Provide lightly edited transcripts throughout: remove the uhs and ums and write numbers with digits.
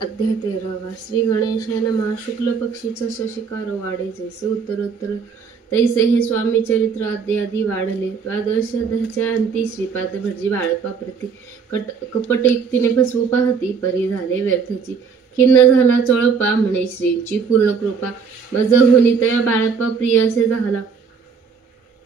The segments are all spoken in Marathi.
अध्याय 13 श्री गणेशाय नमः. शुक्ल पक्षीचा शशिकार वाढे जैसे उत्तरोत्तर तैसे हे स्वामी चरित्र आदी वाढले. द्वादशाध्यायाच्या अंती श्रीपाद भटजी बाळप्पा प्रति कपट युक्तीने फसवू पाहती परी झाले व्यर्थची. खिन्न झाला चोळप्पा म्हणे श्रींची पूर्ण कृपा. मज होनी तया बाळप्पा प्रिय असे झाला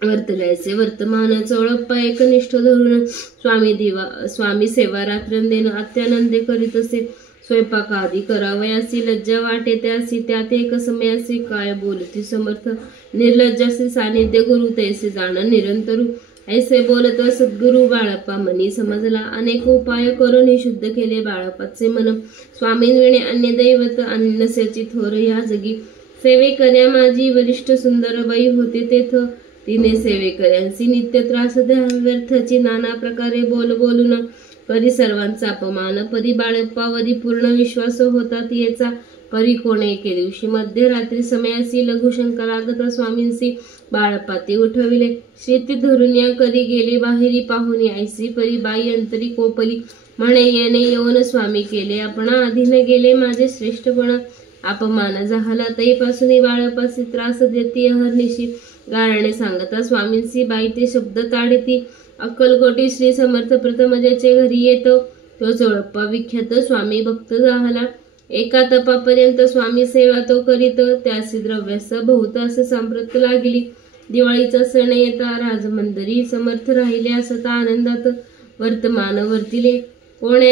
वर्तल्याचे वर्तमान. चोळप्पा एकनिष्ठ धरून स्वामी सेवा रात्रंदेन अत्यानंदे करीत असे. स्वयंपाक आदी करावयासी लज्जा वाटे त्यासी त्यात एक समयासी काय बोलती समर्थ निर्लज्जासी सानिध्य गुरु तैसे जाण निरंतरू. ऐसे बोलत सद्गुरु बाळप्पा मनी समजला. अनेक उपाय करून शुद्ध केले बाळप्पाचे मन. स्वामींविणे अन्य दैवत नसेची थोर या जगी. सेवेकऱ्या माझी वरिष्ठ सुंदर बाई होते तेथ. तिने सेवेकऱ्यांसी नित्य त्रास द्या व्यर्थची. नाना प्रकारे बोलून परी सर्वांचा अपमान. परी बाळप्पावरी पूर्ण विश्वास होता तिचा. परी कोण एके दिवशी मध्यरात्री समयासी लघुशंका लागता स्वामींसी बाळप्पा ते उठविले. शेती धरून या करी गेले बाहेरी पाहुणी ऐसी. परी बाई अंतरी कोपली म्हणे येणे येऊन स्वामी केले आपणा. अधीन गेले माझे श्रेष्ठपण अपमान झाला तैपासून बाळप्पासी त्रास देती अहर्निशी. गारणे सांगता स्वामींसी बाई ते शब्द ताडती. अक्कलकोटी श्री समर्थ प्रथम ज्याचे घरी येतो तो चोळप्पा विख्यात स्वामी भक्त झाला. एका तपापर्यंत स्वामी सेवा तो करीत. त्यासी द्रव्यास बहुत असे सांप्रत लागली. दिवाळीचा सण येता राजमंदिरी समर्थ राहिले असता आनंदात वर्तमान वर्तिले. कोण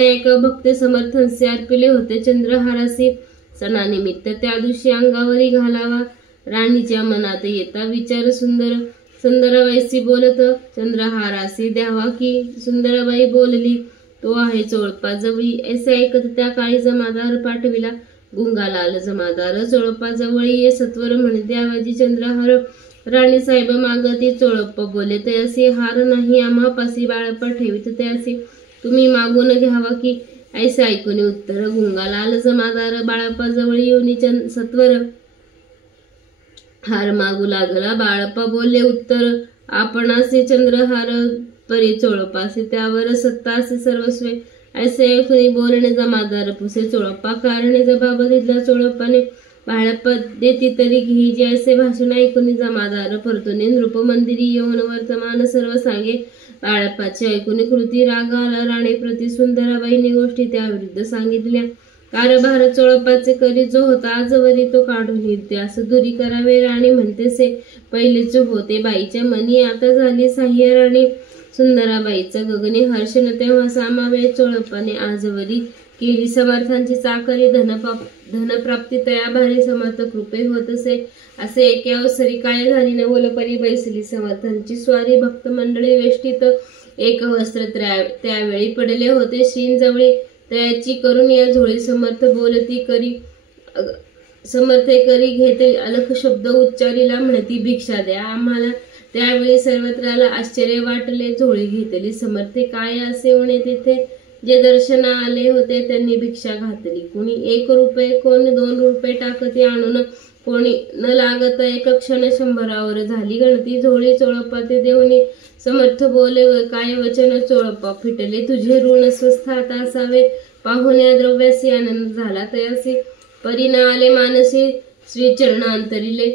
एका भक्ते समर्थांचे अर्पिले होते चंद्रहारासी. सणानिमित्त त्या दिवशी अंगावरी घालावा. राणीच्या मनात येता विचार सुंदराबाईशी बोलत चंद्रहारासी द्यावा की. सुंदराबाई बोलली तो आहे चोळप्पा जवळी. ऐसे ऐकत त्या काळी जमादार पाठविला. गुंगालाल जमादार चोळप्पा जवळी ये सत्वर म्हणे द्यावाजी चंद्रहार. राणी साहेब मागती. चोळप्पा बोले तयासी हार नाही आम्हापासी बाळप्पा ठेवीत तयासी. तुम्ही मागून घ्यावा की. ऐसे ऐकून उत्तर गुंगालाल जमादार बाळप्पा जवळी येऊन सत्वर हार मागू लागला. बाळप्पा बोलले उत्तर आपणासे चंद्रहार परी चोळप्पासे त्यावर सत्ता असे सर्वस्वे. ऐसे ऐकून बोलणे जमादार पुसे चोळप्पा कारणे जबाब दिला चोळप्पाने. बाळप्पा देती तरी घेईजे ऐसे भाषण ऐकून जमादार परतून नृपमंदिरी येऊन वर्तमान सर्व सांगे. बाळप्पाचे ऐकून कृती राग आला. राणे प्रति सुंदराबाईंनी गोष्टी त्याविरुद्ध सांगितल्या. कारभार चोळप्पाचे करी जो होता आजवरी तो काढून त्यास दुरी करावे. राणी म्हणतेसे पहिलेच होते बाईच्या मनी आता झाली साह्य राणी. सुंदराबाईचा गगनी हर्षण तेव्हा सामावे. चोळप्पाने आजवरी केली समर्थांची चाकरी. धनप्राप्ती तयाभारी समर्थ कृपे होत असे. असे एके अवसरी काय झाली नवलपरी बैसली समर्थांची स्वारी. भक्त मंडळी वेष्टीत एक वस्त्र त्यावेळी पडले होते श्रींजवळी. त्याची करून या झोळी समर्थ बोलती करी समर्थे करी घेते अलख शब्द उच्चारीला म्हणती भिक्षा द्या आम्हाला. त्यावेळी सर्वत्राला आश्चर्य वाटले. झोळी घेतली समर्थे काय असे होणे तेथे. जे दर्शना आले होते त्यांनी भिक्षा घातली. कोणी 1 रुपये कोणी 2 रुपये टाकती आणून कोणी न लागत एक क्षण 100वर झाली गणती. झोळी चोळप्पा ते देऊनी समर्थ बोले काय वचन चोळप्पा फिटले तुझे ऋण स्वस्थ आता असावे. पाहुण्या द्रव्यासी आनंद झाला तयासी. परीन आले मानसी श्री चरण अंतरिले.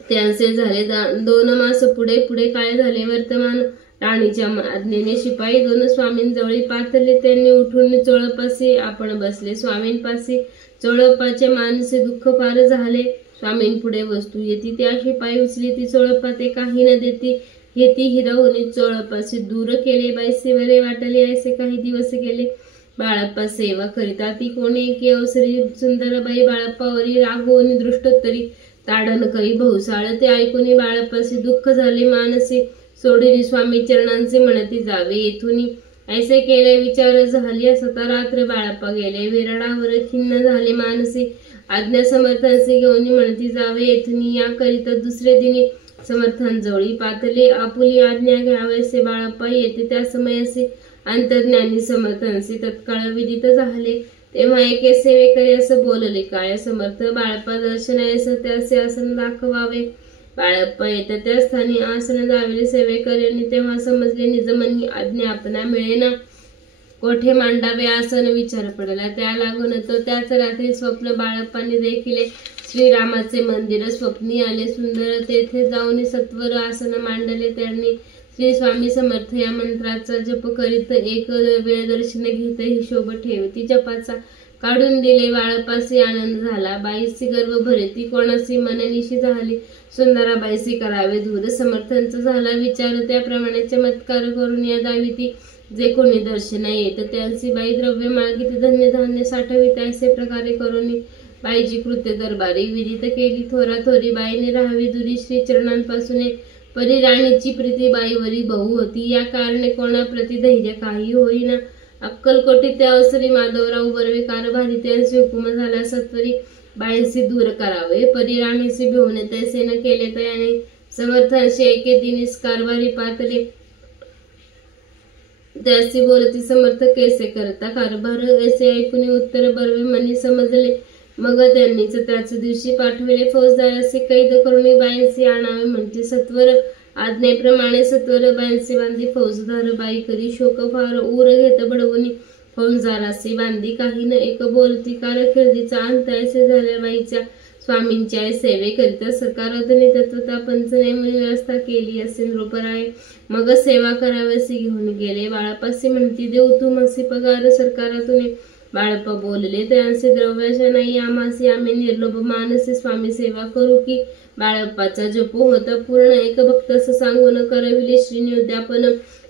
त्यांचे झाले 2 मास पुढे काय झाले वर्तमान. राणीच्या आज्ञेने शिपाई 2 स्वामींजवळी पातले. त्यांनी उठून चोळप्पासी आपण बसले स्वामींपासी. चोळप्पाच्या मानसी दुःख फार झाले. स्वामींपुढे वस्तू येती त्या शिपाई उचली ती चोळप्पा ते काही न देती. हेती हिरवून चोळप्पासी दूर केले. बाईसे बरे वाटले ऐसे काही दिवस गेले. बाळप्पा सेवा करिता ती कोणी एके अवसरी सुंदरबाई बाळप्पावरी रागवून दृष्टोत्तरी ताडण करी बहुसाळ. ते ऐकून बाळप्पासी दुःख झाले मानसी. सोडून स्वामी चरणांचे म्हणती जावे येथून. ऐसे केले विचार झाली असता रात्र बाळप्पा गेले विरडावर. खिन्न झाले मानसी. आज्ञा समर्थांचे घेऊन म्हणती जावे येथून. या करिता दुसरे दिनी समर्थांजवळी पातले. आपुली आज्ञा घ्यावेसे बाळप्पा येते त्या समयासी. अंतर्ज्ञानी समर्थांचे तत्काळ विदित झाले. तेव्हा एके सेवेकरी असं बोलले काय समर्थ बाळप्पा दर्शनास त्याचे आसन दाखवावे. बाळप्पा येता त्या स्थानी आसन दाविले सेवेकऱ्यांनी. तेव्हा समजले निजमनी आज्ञा आपणा मिळेना. कोठे मांडावे आसन विचार पडला. त्या लागून तो त्याच रात्री स्वप्न बाळप्पांनी देखील श्रीरामाचे मंदिर स्वप्नी आले सुंदर. तेथे जाऊन सत्वर आसन मांडले. त्यांनी श्री स्वामी समर्थ या मंत्राचा जप करीत एक वेळ दर्शन घेत हिशोब ठेवती जपाचा काढून दिले. बाळप्पासी आनंद झाला. बाईसी गर्व भरे. ती कोणासी मननिशी झाली. सुंदराबाईसी करावे दूध. समर्थांचा झाला विचार. त्याप्रमाणे चमत्कार करून या दाविती जे कोणी दर्शन येत त्यांची बाई द्रव्य मागित धन्य धान्य साठवित. असे प्रकारे करून बाईची कृत्य दरबारी विदित केली. थोराथोरी बाईने राहावी दुरी. श्री चरणांपासून परी राणीची प्रीती बाईवरी बहु होती. या कारणे कोणाप्रती धैर्य काही होईना. अक्कलकोटी त्या अवसरी माधवराव बर्वे कारभारी त्यांचे हुकुम झाला सत्वरी बाईंशी दूर करावे. परी राणीशी भिवून तैसे न केले त्याने समर्थांशी एके दिनीस कारभारी पातले. त्यासी बोलती समर्थ कैसे करता कारभार असे ऐकून उत्तर बर्वे मनी समजले. मग त्यांनीच त्याच दिवशी पाठविले. फौजदाराशी कैद करून बाईंशी आणावे म्हणजे सत्वर आज्ञेप्रमाणे सत्वर बाईंशी बांधी. फौजदार बाई करी शोक फार ऊर घेत बडवून फौजदाराशी बांधी. काही न एक बोलती कारकिर्दीचा अंत ऐसे झाल्या बाईच्या स्वामींच्या सेवेकरिता सरकाराने तत्वता पंचनेम व्यवस्था केली असे नृपराय. मग सेवा कराव्यासी घेऊन गेले. बाळप्पासी म्हणती देऊ तू मसी पगार सरकारातून. बाळप्पा बोलले त्यांचे द्रव्याशा नाही आम्हासी आम्ही निर्लोभ मानसी स्वामी सेवा करू की. बाळप्पाचा जप होता पूर्ण. एक भक्तस सांगून करविले श्रीनिउद्यापन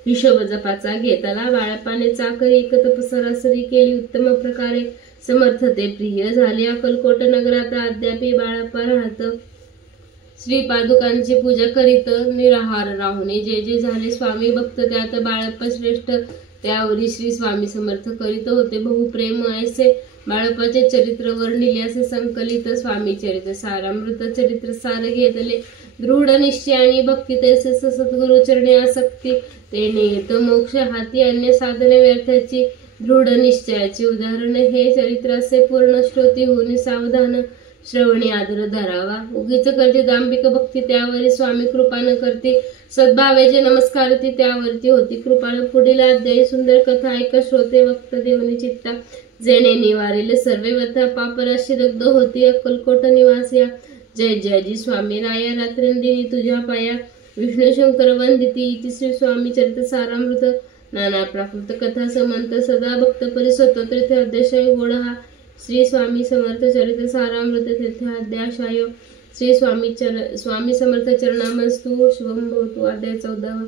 हिशोब जपाचा घेतला. बाळप्पाने चाकरी एक तपसरासरी केली उत्तम प्रकारे. समर्थ ते प्रिय झाले. अक्कलकोट नगरात अद्यापि बाळप्पा राहत. श्री पादुकांची पूजा करीत निराहार राहुने. जे जे झाले स्वामी भक्त त्यात बाळप्पा श्रेष्ठ. त्यावरी श्री स्वामी समर्थ करीत होते बहुप्रेम ऐसे. बाळप्पाचे चरित्र वर्णिले असे संकलित स्वामी चरित्र सारामृत चरित्र सार घेतले. दृढ निश्चय आणि भक्ती तैसे सद्गुरु चरणी आसक्ती. तेने येत मोक्ष हाती अन्य साधने व्यर्थाची. दृढ निश्चयाचे उदाहरण हे चरित्र असे पूर्ण श्रोती होऊन सावधान श्रवणी आदर धरावा. उगीच करते दांभिक भक्ती त्यावरी स्वामी कृपा न करते. सद्भावेचे नमस्कार ती त्यावरती होती कृपाळ. पुढील अध्यायी सुंदर कथा ऐका श्रोते वक्त देवनी चित्ता. जेणे निवारेल सर्वे व्यथा पापराशी दग्ध होती. अक्कलकोट निवासिया जय जयजी स्वामी राया. रात्रंदिनी तुझ्या पाया विष्णू शंकर वंदिती. इति श्री स्वामी चरित्र सारामृत. नाना प्राकृत कथा समंत सदा भक्त परी स्वतंत्र अध्याय गोडहा. श्री स्वामी समर्थ चरित्र सारामृत तीर्थाध्याय. श्री स्वामी समर्थ चरणामस्तु शुभम भवतु. अध्याय 14.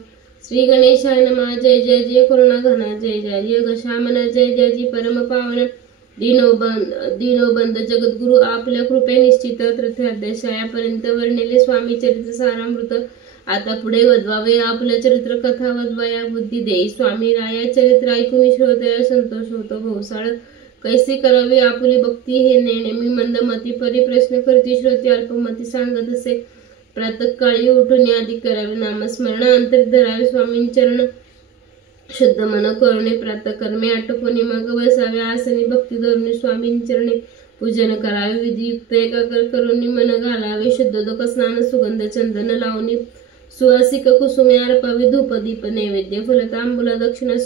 श्री गणेशाय नमः. जय जय जय करुणा घना. जय जय जय गशामन. जय जय जी परम पावन. दीनोबंद जगद्गुरु आपल्या कृपे निश्चित. तीर्थाध्यायापर्यंत वर्णिले स्वामी चरित्र सारामृत. आता पुढे वदवावे आपलं चरित्र कथा वदवाया बुद्धी देई. स्वामी राया चरित्र ऐकून श्रोत्या संतोष होतो भोवसाळ. कैसे करावे आपुली भक्ती हे नेहमी मंदमती परी प्रश्न करती श्रोती अल्पमती सांगत असे. प्रातःकाळी उठून आधी करावे नामस्मरण. अंतरित धरावे स्वामींचरण. शुद्ध मन करुणे प्रातःकर्मे आटोपणी. मग बसावे आसनी भक्ती धरून स्वामींचरणी पूजन करावे. विधियुक्त एकाग्र करून मन घालावे. शुद्धोदक स्नान सुगंध चंदन लावणी सुवासिक कुसुमे अर्पावी. धूप दीप नैवेद्य फलतांबूला दक्षिणा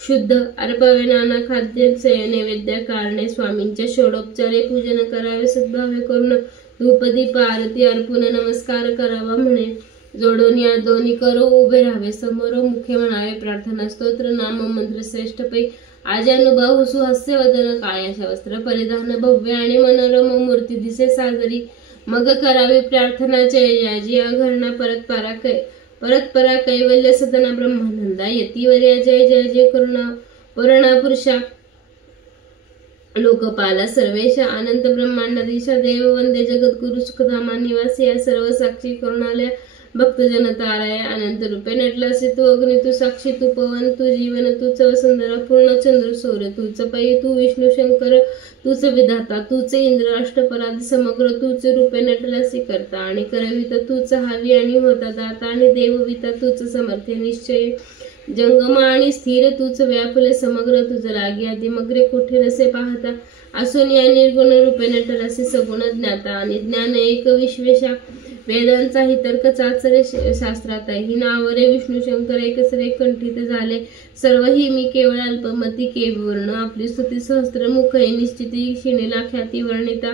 शुद्ध अर्पावे. नाना खाद्य नैवेद्य कारणे स्वामींच्या षोडोपचारे पूजन करावे. सद्भावे करून धूप दीप आरती अर्पून नमस्कार करावा म्हणे. जोडून या दोन्ही करू उभे राहावे. समोर मुखे म्हणावे प्रार्थना स्तोत्र नाम मंत्र श्रेष्ठ पै. आजानुभाव सुहास्य वदन काळ्याशा वस्त्र परिधान भव्य आणि मनोरम मूर्ती दिसे सादरी. मग करावी प्रार्थना जयाजी अघरणा परतपरा कैवल्य सदना ब्रह्मानंदा. यतीवर्या जय जय जय करुणा पूर्णा पुरुषा लोकपाला सर्वेशा अनंत ब्रह्मांडाधीशा देव वंदे जगद्गुरु सुखधामा निवासी. या सर्व साक्षी करुणालया भक्तजन ताराया. अनंत रूपे नटलासी तू अग्नी तू साक्षी तू पवन तू जीवन तूच वसुंधरा पूर्ण चंद्र सौर्य तूच पै तू विष्णू शंकर तूच विधाता तूच इंद्र अष्टपराधी समग्र तूच रूपे नटलासी करता आणि करविता तूच हावी आणि होता दाता आणि देवविता तूच समर्थ निश्चय जंगम आणि स्थिर तूच व्यापले समग्र तुझ लागी आधी मग्रे कुठे नसे पाहता. असून या निर्गुण रूपे नटलासी सगुण ज्ञाता आणि ज्ञान एक विश्वेशा वेदांचा ही तर्क चाचरे शास्त्रात आहे. ही नावरे विष्णू शंकर एकसरे कंठित झाले. सर्व ही मी केवळ अल्पमती केवर्ण. आपली स्तुती सहस्त्रमुख निश्चिती क्षिणेला ख्याती वर्णिता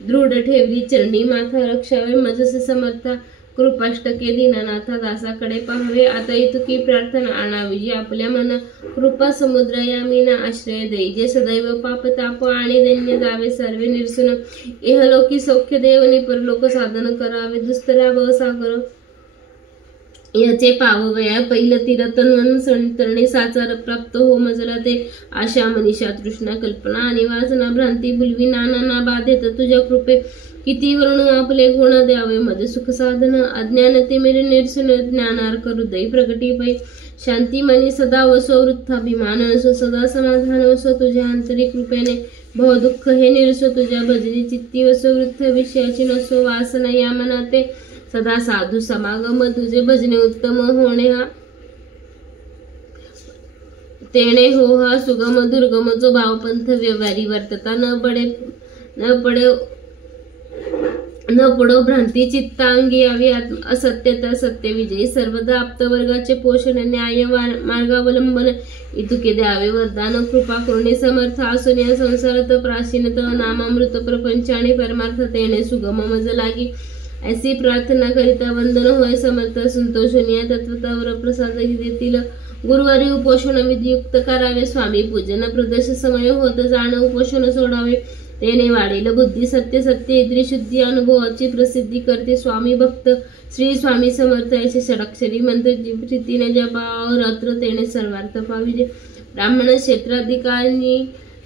दृढ ठेवली चरणी. माथा रक्षावे मजसे समर्था कृपाष्टके दीनानाथा दासाकडे पाहावे. आता इतुकी प्रार्थना आणावी जी आपल्या मना कृपा समुद्र या मीना आश्रय देई. जे सदैव पाप ताप आणि दैन्य जावे सर्वे निरसन. इहलोकी सौख्य देवनी परलोक साधन करावे. दुस्तरा भवसागर याचे पाववया पहिल तीर तन्वन संतरणे साचार प्राप्त हो मजला ते. आशा मनीषा तृष्णा कल्पना आणि वासना भ्रांती भुलवी नाना बाधेत तुझ्या कृपे. किती वर्णू आपले गुण द्यावे मज सुख साधन. अज्ञानते मेरे निरसन ज्ञानार्क हृदय प्रगटी पै. शांती मनी सदा वसो वृत्थाभिमान असो सदा समाधान वसो तुझ्या अंतरी कृपेने. भव दुःख हे निरसो तुझ्या भजनी चित्ती वसो. वृत्थ विषयाची नसो वासना या मनाते. सदा साधू समागम तुझे भजने उत्तम होणे हा तेणे हो हा सुगम दुर्गम. जो भावपंथ व्यवहारी वर्तता न पडो भ्रांती चित्तांगी यावी. असत्यता सत्य विजयी सर्वदा आप्तवर्गाचे पोषण न्याय मार्गावलंबन इतुके द्यावे वरदान. कृपा करुणे समर्थ असून या संसारात प्राचीनत नामामृत प्रपंच आणि परमार्थ तेणे सुगम मज लागी. ऐसी प्रार्थना करिता वंदन होय समर्थ संतोषनिया तत्वतावर प्रसाद देतील. गुरुवारी उपोषण विधियुक्त करावे स्वामी पूजन. प्रदर्श समय होत जाण उपोषण सोडावे तेने वाढेल बुद्धी. सत्य सत्य इंद्रिय शुद्धी अनुभवाची प्रसिद्धी करते स्वामी भक्त. श्री स्वामी समर्थ ऐसे षडाक्षरी मंत्र प्रीतीने जपाव रात्र तेने सर्वार्थ पाविजे. ब्राह्मण क्षेत्राधिकारी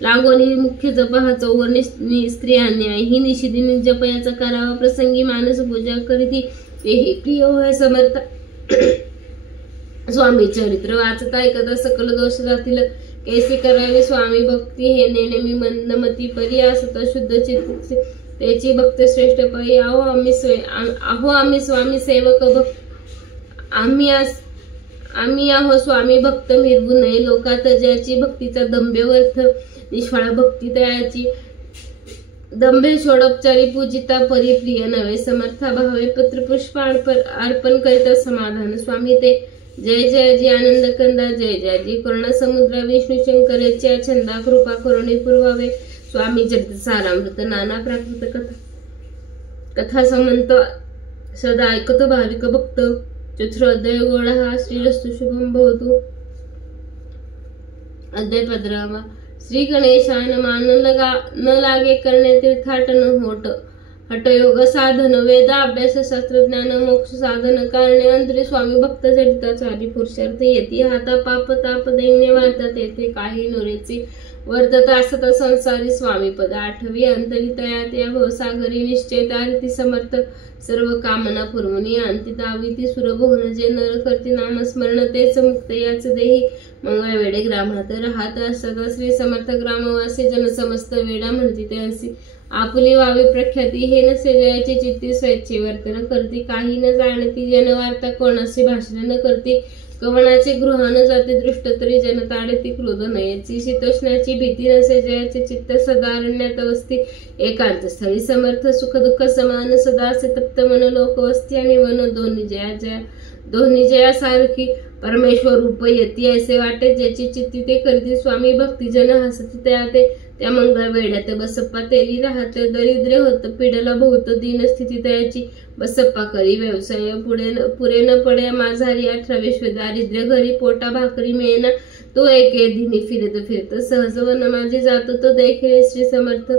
लागोनी मुख्य जप हा चौवर्णी स्त्रियांनी ही निशिदिनी जप याचा करावा. प्रसंगी मानस पूजा करीती तेही प्रिय होय समर्थ. स्वामी चरित्र वाचता ऐकता सकल दोष जातील. कैसे करावे स्वामी भक्ती हे नेहमी मंदमती परी असता शुद्ध चित्त त्याची भक्त श्रेष्ठ पै. आहो आम्ही स्वामी सेवक भक्त आम्ही आहो स्वामी भक्त मिरवू नये लोकात. ज्याची भक्तीचा दंभ्यवर्थ निष्फळ भक्ती तयाची. दंभे षोडोपचारी पूजिता परिप्रिय नवे. समर्था भावे पत्रपुष्प अर्पण करिता समाधान. स्वामी ते जय जय जी आनंद कंदा जय जय जी करुणा समुद्र विष्णू शंकराच्या छंदा कृपा करुणे पुरवावे. स्वामी चरित सारामृत नाना प्राकृत कथा समंत सदा ऐकत भाविक भक्त. चतुर्थ अध्याय गोडा हा श्रीरस्तु शुभम भवतु. अध्याय 15. श्री गणेशाय नमः. न लागे करणे तीर्थाटन होट. हठयोग साधन वेद अभ्यास शास्त्रज्ञान मोक्ष साधन कारणे अंतरे स्वामी भक्त चरिताचारी पुरुषार्थ येती. हाता पाप ताप दैन्य वार्तात येथे काही नुरेची वर्तत असत संसारी स्वामी पद. 8वी अंतरी तयात या भवसागरी निश्चय तारती समर्थ. सर्व कामना पुरवणी अंती दाविती सुरभोहन. जे नर करते नामस्मरण तेच मुक्त. याच देही मंगळ वेडे ग्रामात राहत असता. श्री समर्थ ग्रामवासी जन समस्त वेडा म्हणती ते असी. आपली व्हावी प्रख्याती हे नसे जयाची चित्ती स्वेच्छे वर्तन करती. काही न जाणती जनवार्ता कोणाशी भाषण न करती. कवनाचे गृह न जाते दृष्ट तरी जनताडे ती क्रोध नयेची. शीतोष्णाची भीती नसे जयाचे चित्त सदारण्यात वस्ती. एकांत स्थळी समर्थ सुख दुःख समान सदा असे तप्त मन लोकवस्ती आणि वन दोन्ही जया सारखी परमेश्वर रूप येती. ऐसे वाटे ज्याची चित्ती ते करती स्वामी भक्ती. जन हसती त्या मंगळ वेड्यात बसप्पा तेली राहत. दरिद्र होत पिडला बहुत दीन स्थिती तयाची. बसप्पा करी व्यवसाय पुरे न पडे माझारी. 18वे दारिद्र्य घरी पोटा भाकरी मिळेना. तो एके दिनी फिरत सहज वन माझे जातो तो देखील श्री समर्थ.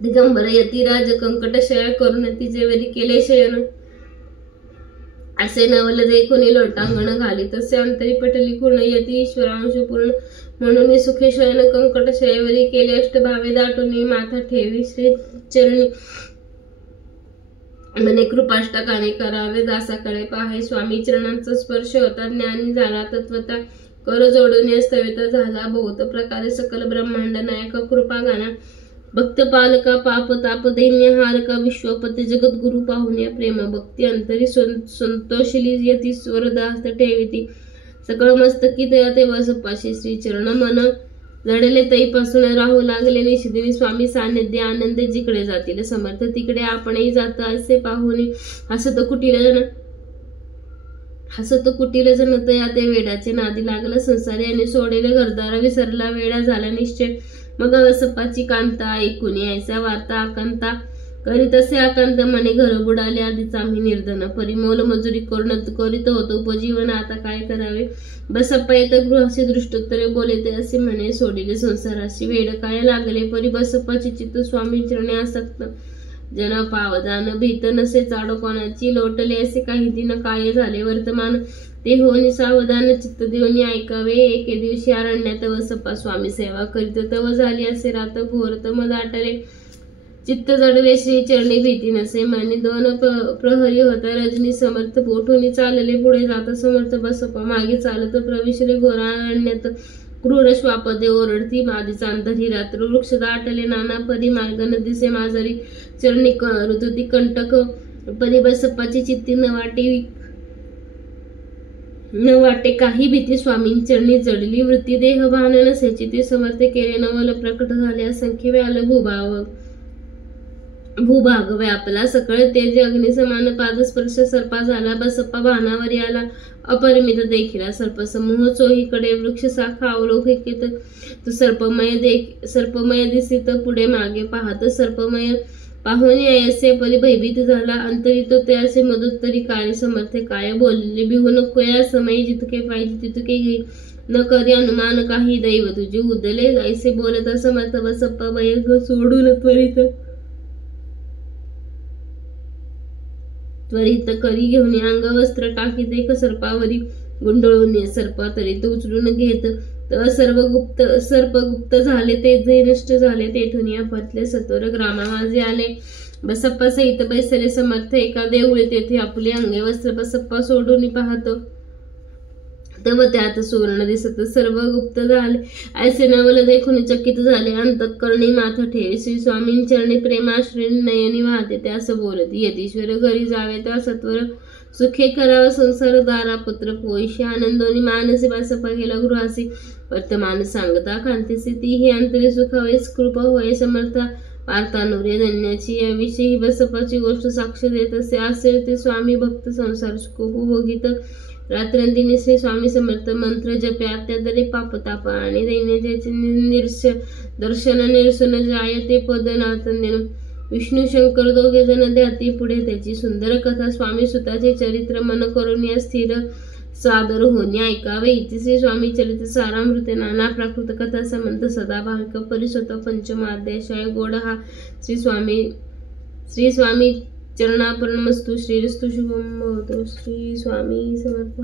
दिगंबर यती राज कंकट शया करून तिजेवरी केले शयन. असे नवल देखोनी लोटांगण घाली. तसे अंतरी पटली पूर्ण यती ईश्वरांश पूर्ण. म्हणून सुखे शयन कंकट शयवरी केले. अष्टभावे दाटून माथा ठेवी श्री चरणी. म्हणे कृपाष्टकाने करावे दासाकडे पाहे. स्वामी चरणांचा स्पर्श होता ज्ञानी झाला तत्वता. कर जोडून स्थवित झाला बहुत प्रकारे सकल ब्रह्मांड नायक कृपा गाना. भक्त पालका पाप ताप दैन्य हारका. विश्वपती जगद्गुरु पाहुण्या प्रेम भक्ती अंतरी संतोषली यती स्वरदास्त ठेविती. सकळ मस्तकी दया ते वसपाशी. श्री चरण मन जडले तईपासून राहू लागले निशिदिनी स्वामी सान्निध्य आनंद जिकडे जातील समर्थ तिकडे आपणही जात असे पाहून हसत कुटील जनत या ते वेडाचे नादी लागला संसार यांनी सोडेले घरदार विसरला वेडा झाला निश्चय मग बसप्पाची कांता ऐकून यायचा वार्ता आकांता करीत असे आकांत म्हणे घर बुडाले आधीच आम्ही निर्धन परिमोल मजुरी करीत होतो उपजीवन आता काय करावे बसप्पा येत गृहाशी दृष्टोत्तरे बोलते असे म्हणे सोडिले संसाराशी वेड काय लागले परी बसप्पाची चित्त स्वामी चरणे आसक्त जन पावदान भीत नसे चाडो कोणाची लोटले असे काही दिन काय झाले वर्तमान ते होनी सावधान चित्त देऊन ऐकावे एके दिवशी अरण्यात बसप्पा स्वामी सेवा करीत तव झाली असे रात घोर तम दाटले चित्त जडले श्री चरणी भीती नसे म्हणे दोन प्रहरी होता रजनी समर्थ पोठून चालले पुढे जात समर्थ बसप्पा मागे चालत प्रविशले घोरारण्यात क्रूर श्वापदे ओरडती मादीचा अंतरी रात्र वृक्ष दाटले नाना परी मार्ग न दिसे माझरी चरणी ऋतुती कंटक परी बसप्पाची चित्ती न वाटे काही भीती स्वामींचरणी जडली वृत्ती देह भान नसेची ते समर्थ केले नवल प्रकट झाले असंख्य व्याल भूभाग व्यापला सकळ तेज अग्नि समान पादस्पर्श सर्पा झाला बसप्पा भानावर याला अपरिमित देखील सर्पसमूह चोहीकडे वृक्ष शाखा अवलोकित तो सर्पमय दिसित पुढे मागे पाहत सर्पमय पाहून असे परी भयभीत झाला अंतरी तो ते असे मदोत्तरी कार्य समर्थे काय बोलले बिहू नको या समय जितके पाहिजे तितके घे न करी अनुमान काही दैव तुझे उदले ऐसे बोलत समर्थ बसप्पा भय सोडून त्वरित करी घेऊन अंगवस्त्र टाकीत एक सर्पावरी गुंडळून सर्प तरी तो उचलून घेत सर्पगुप्त झाले ते जे नष्ट झाले तेथून या परतले सत्वर ग्रामामाजे आले बसप्पा सहित बैसले समर्थ एका देऊळे तेथे आपले अंगे वस्त्र बसप्पा सोडून पाहतो तव त्यात सुवर्ण दिसत सर्व गुप्त झाले ऐसे नवल देखून चकित झाले अंतःकरणी माथा ठेवी श्री स्वामींचरणी प्रेमाश्री नयनी वाहते त्यास बोलत यतीश्वर घरी जावे त्या सत्वर सुखे करावा संसार दारा पुत्र पोषी आनंदोनी मानसी बसप्पा गेला गृहासी वर्तमान सांगता कांतीसी ती ही अंतरी सुखावेस कृपा होय समर्था वार्ता नूरे धन्याची याविषयी बसप्पाची गोष्ट साक्ष देत असे असेल ते स्वामी भक्त संसार उपभोगित रात्रंदिनी श्री स्वामी समर्थ मंत्र जप्या त्यादरे पापताप आणि दैन्याचे दर्शन निरसन जायते पद नातन विष्णू शंकर दोघे जण द्याती पुढे त्याची सुंदर कथा स्वामी सुताचे चरित्र मन करून या स्थिर सादर होणे ऐकावे इति श्री स्वामी चरित्र सारामृते नाना प्राकृत कथा समंत सदा भाविक परिसत पंचमाध्याय गोड हा श्री स्वामी चरणार्पणमस्तु श्रीरस्तु शुभम भवतु श्री स्वामी समर्थ।